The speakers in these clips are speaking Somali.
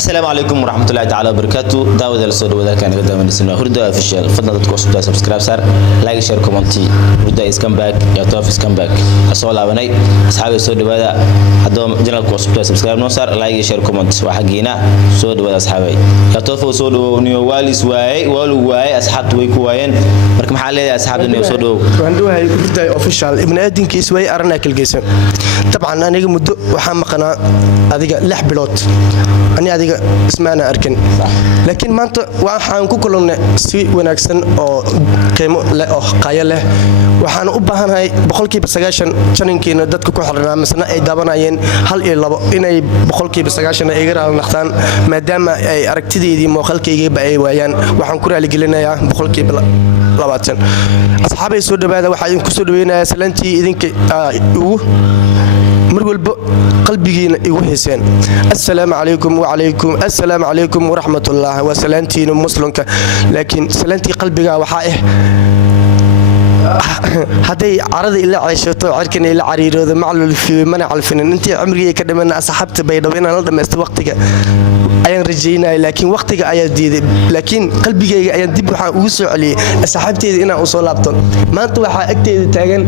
السلام عليكم ورحمة الله تعالى وبركاته. داود الصود وذا كان قدام السنة هردا في الشارع. فضل تكون سبسكرايب صار لايك شير كومنتي. هردا إس كم باك يا توفيس كم باك. أسأل أبنائي أصحاب الصود وذا هدوم جنال كون سبسكرايب نصار لايك شير كومنت وحقينا صود وذا أصحابي. يا توفي صود ونيو والي سواي والو واي أصحاب توي كواين. مركم حالي أصحاب النيو صود. وعندها هردا أوفيشال ابن أدين كيسوي أرنا كل جسم. طبعا أنا جمد وحام قناة هذيك لح بلوت. أنا هذيك اسمعنا أركن. لكن ما أنت وحان كلنا سوي ونكسن أو قيمة لا أو قاية له وحان أبهان هاي بقولك بسجاشن شنين كنا دتك كحرنا مثلا أي دابنا ين هل إلا إني بقولك بسجاشن إيجرا نختان ما دام أي أركتدي دي مخلك يجيب أي ويان وحان كره اللي قلنا يا بقولك بلا لباتن أصحابي السود بعد وحين كسود بينا سلنتي إذنك مرقول قلبي يوهسين السلام عليكم وعليكم السلام عليكم ورحمة الله وسلامتين مسلمك لكن سلامتي قلبي وحائه هذي عرض إلا عيشته عركن إلا عريرو ذا معلول في منع الفنان أنت عمري كده من أصحابت بيضوين أنا لما وقتك أيان رجينا لكن وقتك أيان دي لكن قلبي أيان دي بحا وسع عليه أصحابتي أنا أوصل لابطن ما أنت وحا أكتي تاجن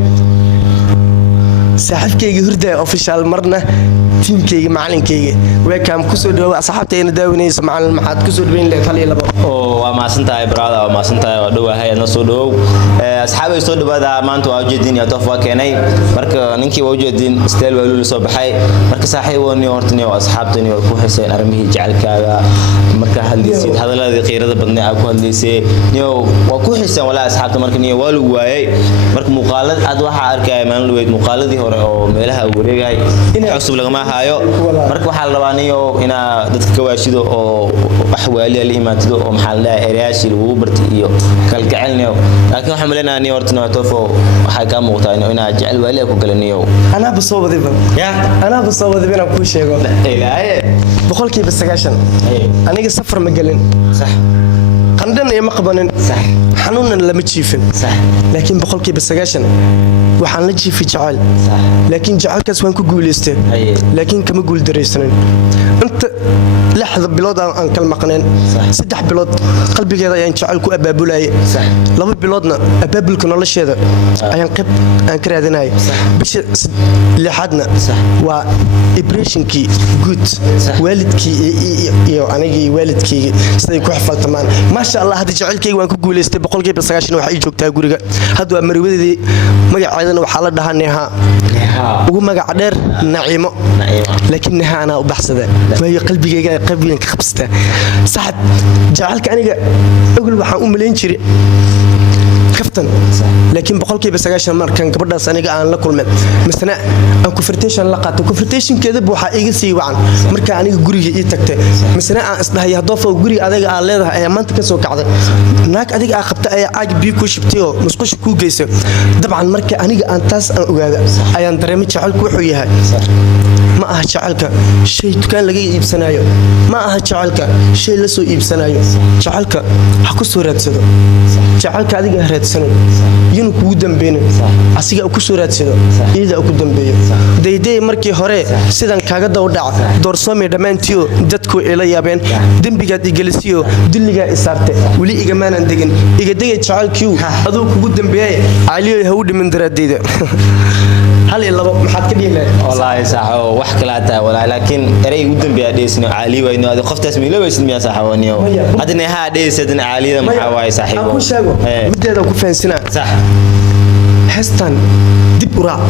صاحبكيga hurda official marna teamkayga macalinkayga way kaam ku soo dhaw asxaabtayna daawanaysa macalin maxaad ku soo dhaweyn leeyahay kaliya labo waa maasantahay brother waa maasantahay waa dhawahay ana soo dhaw asxaabay soo dhawaada maanta waa ujeedin ya tof waa keenay marka ninkii waa ujeedin style waa loo soo baxay marka saaxiibooni hortani waa asxaabtani waa ku xiseen armihii jecelkaaga marka hadlisid hadalladii qiirada badnaa aad ku hadlaysay niyo waa ku xiseen wala asxaabta marka niyo waa lagu waayay marka muuqaalad aad waxa arkay maan luweyd muuqaaladii hore oo meelaha wareegay in cusub laga ma haayo marka waxa la rabaa niyo ina dadka ka waashido oo wax waali la imaantido oo maxaa la erayaashi lagu bartay iyo kalgacelniyo laakiin waxa malena niyo hortana toofo waxa ka muuqtaa ina jecel waali ku galaniyo ana basoo wadiba ya ana basoo wadiba inaan ku sheego ilaahay boqolkiiba 9 aniga safar ma galin صح qandana ma qabanin صح xanuunan lama jiifin صح laakiin boqolkiiba 9 waxaan la jiifi jacayl صح laakiin jacaylkaas waan ku guuleystay laakiin kama guul dareysanin inta lixda bilood aan kal maqneen saddex bilood qalbigeeda ayaan jacayl ku abaabulay laba biloodna abaabulka nolosheeda ayaan qeyb aan ka raadinay bisha lixadna waa impressionkii good waalidkii iyo anigii waalidkii siday ku xafaltamaan ma sha Allah hadii jacaylkayga waan ku guuleystay boqolkiiba 9 waxa ay joogtaa guriga hadda waa marwadeedii magaceedana waxa la dhahanaa ugu magac dheer naciimo laakiin naha ana u baxsada way qalbigayga qaybin ka qabsata saxad jacaylka aniga ogol waxaan u maleyn jiray kaftan laakiin boqolkiiba 9 markan gabadhaas aniga aan la kulmay misna aan confrontation la qaato confrontationkeeda waxa iga sii wacan marka aniga guriga ii tagtay misna aan isdhahay hadoofa guriga adiga aan leedahay ayaa maanta ka soo kacday naag adiga aan qabta ayaa aag biyo ku shibtay oo musqusha ku geysay dabcan marka aniga aan taas aan ogaada ayaan dareemay jacaylku wuxuu yahay ma aha jacaylka shay dukaan laga iibsanayo ma aha jacaylka shay la soo iibsanayo jacaylka ha ku soo raadsado jacaylka adiga raadsanay inuu kugu dambeeyay asiga ku soo raadsado iyada ku dambeeyo deeday markii hore sidan kaaga dawdhac doorsoomay dhamaantiyo dadku ila yaabeen dambigaad igelisiyo dilliga isaartay wali iga maanan degin iga degay jacaylkii adoo kugu dambeeyay caliyo ha u dhiman daraadeyda hal iyo labo maxaad ka dhihi lahayd wallahi saxo wax kala taa wallahi laakiin eray u dambeeya dheesno caali wayno adi qoftaas miilowaysid miya saxawaniyo adina ha dheesadin caalida maxaa waay saaxiibo ku sheego mideeda ku fahansina sax hestan dib u raac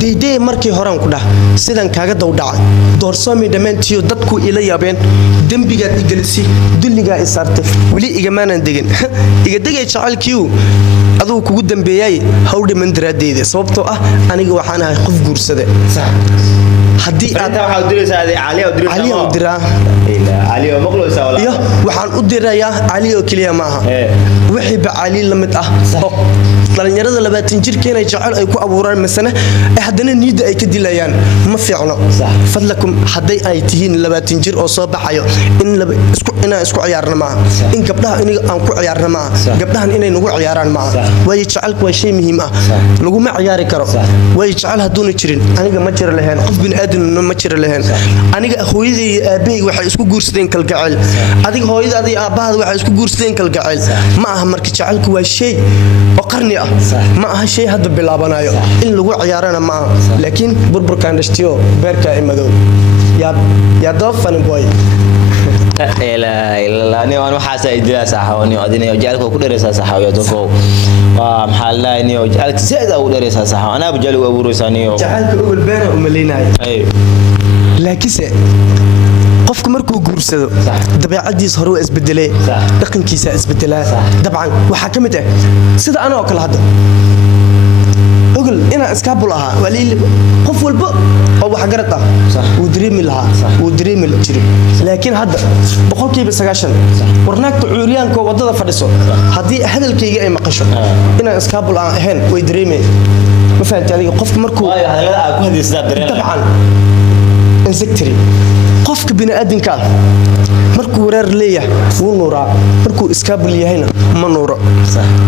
deeday markii hore aan ku dhax sidan kaaga dawdhacay doorsoomay dhamaantiyo dadku ila yaabeen dambigaad igelisi dulliga isaartay wali iga maanan degin iga degay jacaylkii aduu kugu dambeeyay hawdhe mandaradeeda sababtoo ah aniga waxaan ahay qof guursade hadii aad waxa u diraysaa cali oo diraa cali oo maqlaysaa wala iyo waxaan u dirayaa cali oo kaliya ma aha wixii ba cali lamid ah dhalinyarada 20 jirkeena jacayl ay ku abuuraan masana haddana niida ay ka dilayaan ma fiicno fadlakum haday ay tihiin 20 jir oo soo baxayo in isku ciyaarna ma in gabdhaha aan ku ciyaarna ma gabdhahan inay nagu ciyaaraan ma way jacaylku waa shay muhiim ah lagu ma ciyaari karo way jacayl haduuna jirin aniga ma jira lahayn qof bin aadan ma jira lahayn aniga hooyadii aabbahay waxay isku guursadeen kalgacayl adiga hooyadaadii aabbahaada waxay isku guursadeen kalgacayl ma aha marka jacaylku waa shay oo qarni ah ma aha shay hadda bilaabanayo in lagu ciyaarana ma aha laakiin burburkan dhashtiyo beerka ay madow yaa doofan boy لا نيو أنا حاسة إدلا صحة ونيو أديني وجالك وكل صحة ويا توكو ومحل لا نيو جالك زيادة أو درس صحة أنا بجالو أبو رسانيو جعلك أول بينا ومليناي أيوه لكن qofku markuu guursado dabeecadiis hore waa isbedelay dhaqankiisa isbedelay dabcan waxa kamid ah sida ana oo kala hadda ogol ina iskaabul aha waliil qof walba oo wax garad ah uu dareemi lahaa uu dareemi jiray laakiin hadda boqolkiiba 90 warnaagta cuuriyaanka wadada fadhiso hadii hadalkayga ay maqasho ina iskaabul aan ahayn way dareemay ma fahanti adiga qofku markuu hadalada ku hadiisada dareemay dabcan insectary qofka bini aadamka markuu wareer leeyahay wuu nuuraa markuu iskaabul yahayna ma nuuro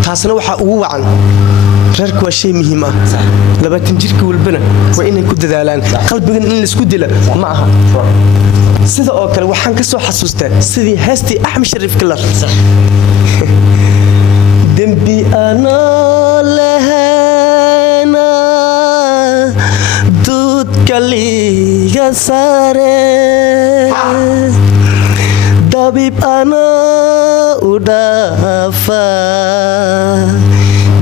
taasna waxa ugu wacan reerku waa shay muhiim ah 20 jirka walbana waa inay ku dadaalaan qalbigan in la isku dilo ma aha sida oo kale waxaan ka soo xasuustaa sidii heestii Axmed Shariif Kalar dambi ana lahana dud kaliga sare dabib ana udafa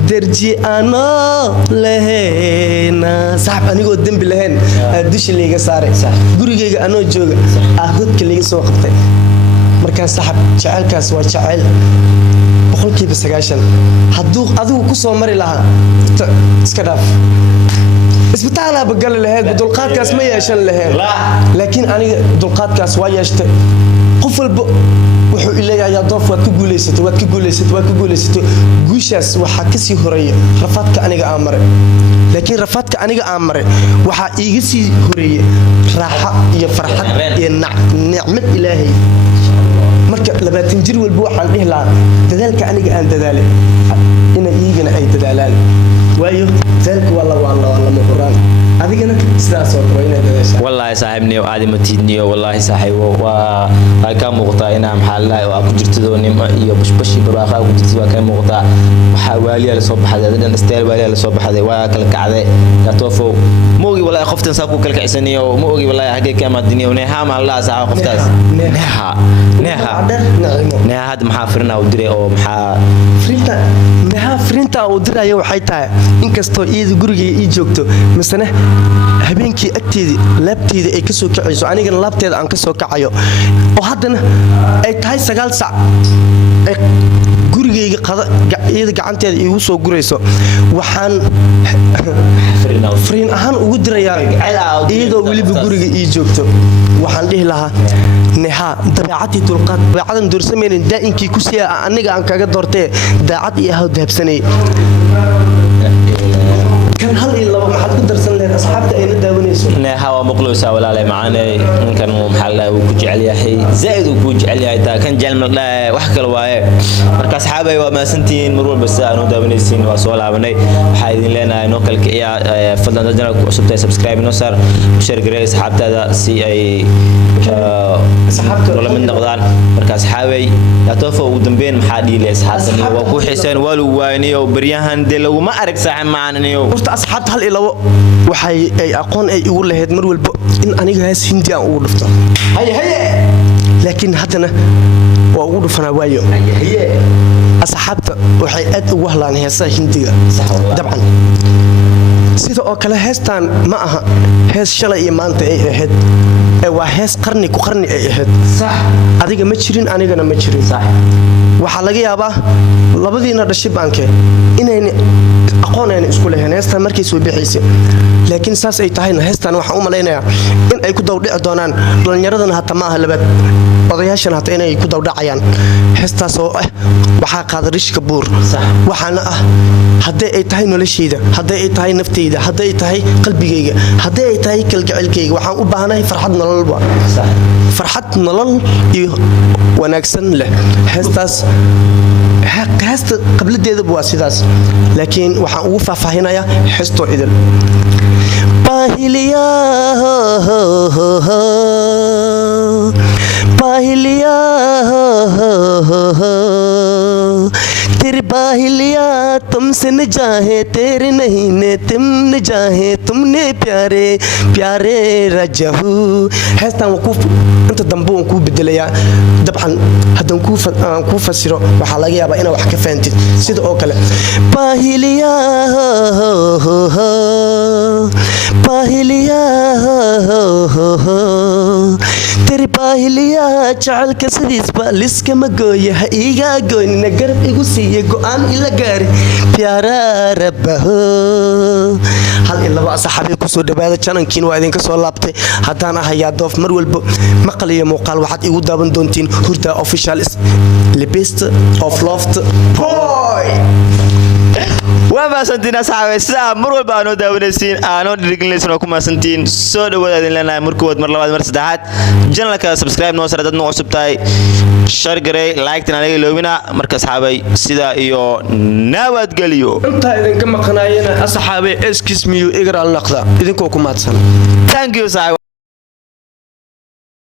درجي أنا لهنا صاحب أنا قد دم بلهن أدوش اللي جسارة قولي جا أنا جوجا أخذ كل اللي سوق قطع مركز صاحب شعل كاس وشعل بقول كيف بسجاشن هدوق كوسو مري لها سكداف بس بتعالى بقول لهن دلقات كاس ما يشان لهن لكن أنا دلقات كاس وايشت قفل wuxuu ileeyahay doof waad ku guuleysatay guushaas waxa ka sii horeeyay rafaadka aniga aan maray laakiin rafaadka aniga aan maray waxa iiga sii horeeyay raaxo iyo farxad iyo nicmad ilaahay marka 20 jir walba waxaan dhihi lahaa dadaalka aniga aan dadaalay ina iigana ay dadaalaan waayo dadaalku wala ma quraan adigana sidaas oo kale inay dadaashaan wallahi saaxiibniyo aadi ma tiidniyo wallahi saaxiibo waa ka muuqata inaa maxallaha oo ku jirto nimo iyo bushbashi baraaqa ku jirto waa ka muuqata waxa waaliya la soo baxday dhan style waaliya la soo baxday waa kala kacday ka toofo moogi wallahi qoftan saa ku kala kacsaniyo moogi wallahi hagee ka madiniyo neha ma allah saa qoftaas neha had maxaa firna u diray oo maxaa frinta u diray waxay tahay inkastoo iyadu guriga ii joogto misna habeenkii agteedii laabteedii ay ka soo kacayso anigana laabteeda aan ka soo kacayo oo haddana ay tahay 9 saac ay gurigayga iyada gacanteeda iigu soo gurayso waxaan fariin ahaan ugu dirayaa iyadoo weliba guriga ii joogto waxaan dhihi lahaa neha dabeecadii dulqaad dabeecadan doorsameyn daa'inkii ku sii aniga aan kaga doortay daacad iyo hawd habsanay كان هل إلا ما حد قدر سنة أصحابته أين الداونيسو هوا مقلوسة ولا لا معاني كان محل وكوج عليها حي زائد وكوج عليها تا كان جل لا وحكى الواي مركز أصحابي وما سنتين مرور بس أنا داونيسين وصول عبني حايدين لنا نوكل كيا فضلا نجنا وسبتي سبسكرايب نصر وشارك رئيس أصحابته هذا سي أي أصحابته ولا من نقدان مركز أصحابي يتوفوا ودنبين محادي لأصحابني وكو حسين والو واني وبريان دلو ما أرك ساعة معنا نيو أصحابت هل إلا وحي أي أقون أي يقول له هاد مرول إن أنا جالس هندي أقول لفته هي لكن هتنا وأقول فنا وايو هي أصحابت وحي أد وهلا عن هسه هندي طبعا سيدا أكله هستان معها هس شلا إيمان تأيه هاد وهس قرني كقرني أيه هاد صح أديك متشرين أنا جنا متشرين صح وحلاقي أبا لبدينا رشيب عنك إنه aqoon ay isku leeyahay heestan markay soo bixisay laakiin saas ay tahayna heestan waxa uu maleynaya in ay ku dawdhici doonaan dhalinyaradana hata ma aha labad odayaashan hata inay ku dawdhacayaan heestaas oo waxa qaadarishka buur waxaana ah haddii ay tahay noloshayda haddii ay tahay naftayda haddii ay tahay qalbigayga haddii ay tahay kalgacaylkayga waxaan u baahanahay farxad nolol farxad nolol iyo wanaagsan leh heestaas heesta qabladeedaba waa sidaas laakiin waxaan ugu faahfaahinayaa heestoo idil bahiliya तेरे बाहिलिया तुमसे न जाहे तेरे नहीं ने तुम न जाहे तुमने प्यारे प्यारे रजहू heestan inta dambe waan ku bedelayaa dabcan hadan ku fasiro waxa laga yaabaa inaad wax ka fahamtid sida oo kale bahiliya तेरे बाहिलिया चल के सदीस बालिस के मगोया इगा गोइन नगर इगु सीए गोआन इला गार प्यारा रब्बहो hal in laba saxaabi ku soo dhawaada channelkiin waa idin ka soo laabtay hadaan ahayaa doof mar walba maqal iyo muuqaal waxaad igu daaban doontiin hurda official is the best of loft boy وما سنتين أصحاب الساعة مروا بانو داونسين أنا رجلنا كم سنتين سود ولا لنا مركود مرلوات مرسدات جنلك سبسكرايب نوصل عدد نوع سبتاي شارك رأي لايك تنالي لوينا مركز حباي سيدا إيو نواد قليو أنت إذا كم قناعنا أصحابي اسكسميو إقرأ النقطة إذا كوكو ماتسن thank you صاحب